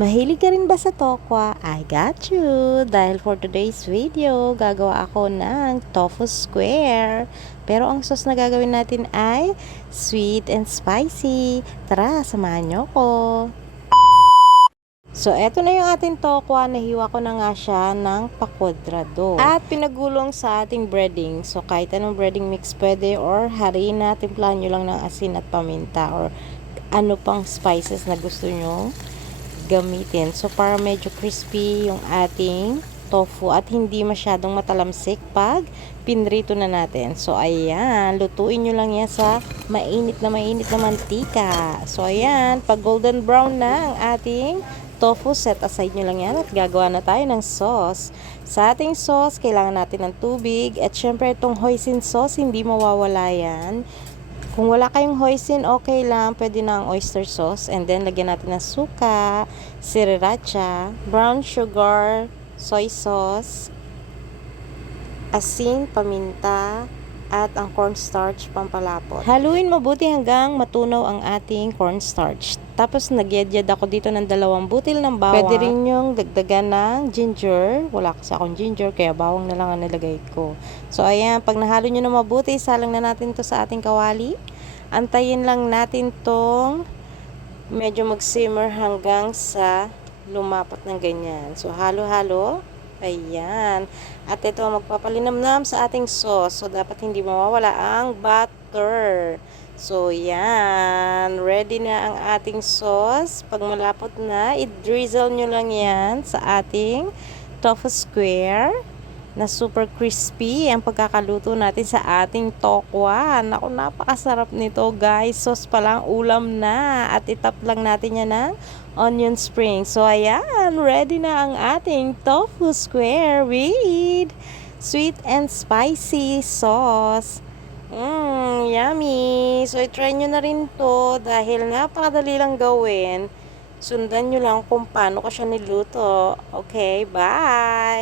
Mahilig ka rin ba sa tokwa? I got you! Dahil for today's video, gagawa ako ng tofu square. Pero ang sauce na gagawin natin ay sweet and spicy. Tara, samahan nyo ko! So, eto na yung ating tokwa. Nahiwa ko na nga siya ng pakwadrado. At pinagulong sa ating breading. So, kahit anong breading mix pwede or harina, timplahan nyo lang ng asin at paminta or ano pang spices na gusto nyo gamitin. So, para medyo crispy yung ating tofu at hindi masyadong matalamsik pag pinrito na natin. So, ayan. Lutuin nyo lang yan sa mainit na mantika. So, ayan. Pag golden brown na ang ating tofu, set aside nyo lang yan at gagawa na tayo ng sauce. Sa ating sauce, kailangan natin ng tubig at syempre itong hoisin sauce, hindi mawawala yan. Kung wala kayong hoisin, okay lang. Pwede na ang oyster sauce. And then, lagyan natin ng suka, sriracha, brown sugar, soy sauce, asin, paminta, at ang cornstarch pampalapot. Haluin mabuti hanggang matunaw ang ating cornstarch. Tapos, nagyadyad ako dito ng 2 butil ng bawang. Pwede rin yung dagdagan ng ginger. Wala kasi akong ginger, kaya bawang na lang ang nilagay ko. So, ayan. Pag nahalo nyo na mabuti, salang na natin to sa ating kawali. Antayin lang natin tong medyo mag-simmer hanggang sa lumapat ng ganyan. So, halo-halo. Ayan. At ito magpapalinamnam sa ating sauce. So, dapat hindi mawawala ang butter. So, yan. Ready na ang ating sauce. Pag malapot na, i-drizzle nyo lang yan sa ating tofu square na super crispy ang pagkakaluto natin sa ating tokwa. Naku, napakasarap nito guys. Sauce pa lang, ulam na. At itap lang natin yan ng onion spring. So, ayan. Ready na ang ating tofu square with sweet and spicy sauce. Yummy! So, i-try nyo na rin to dahil napakadali lang gawin. Sundan nyo lang kung paano ko siya niluto. Okay, bye!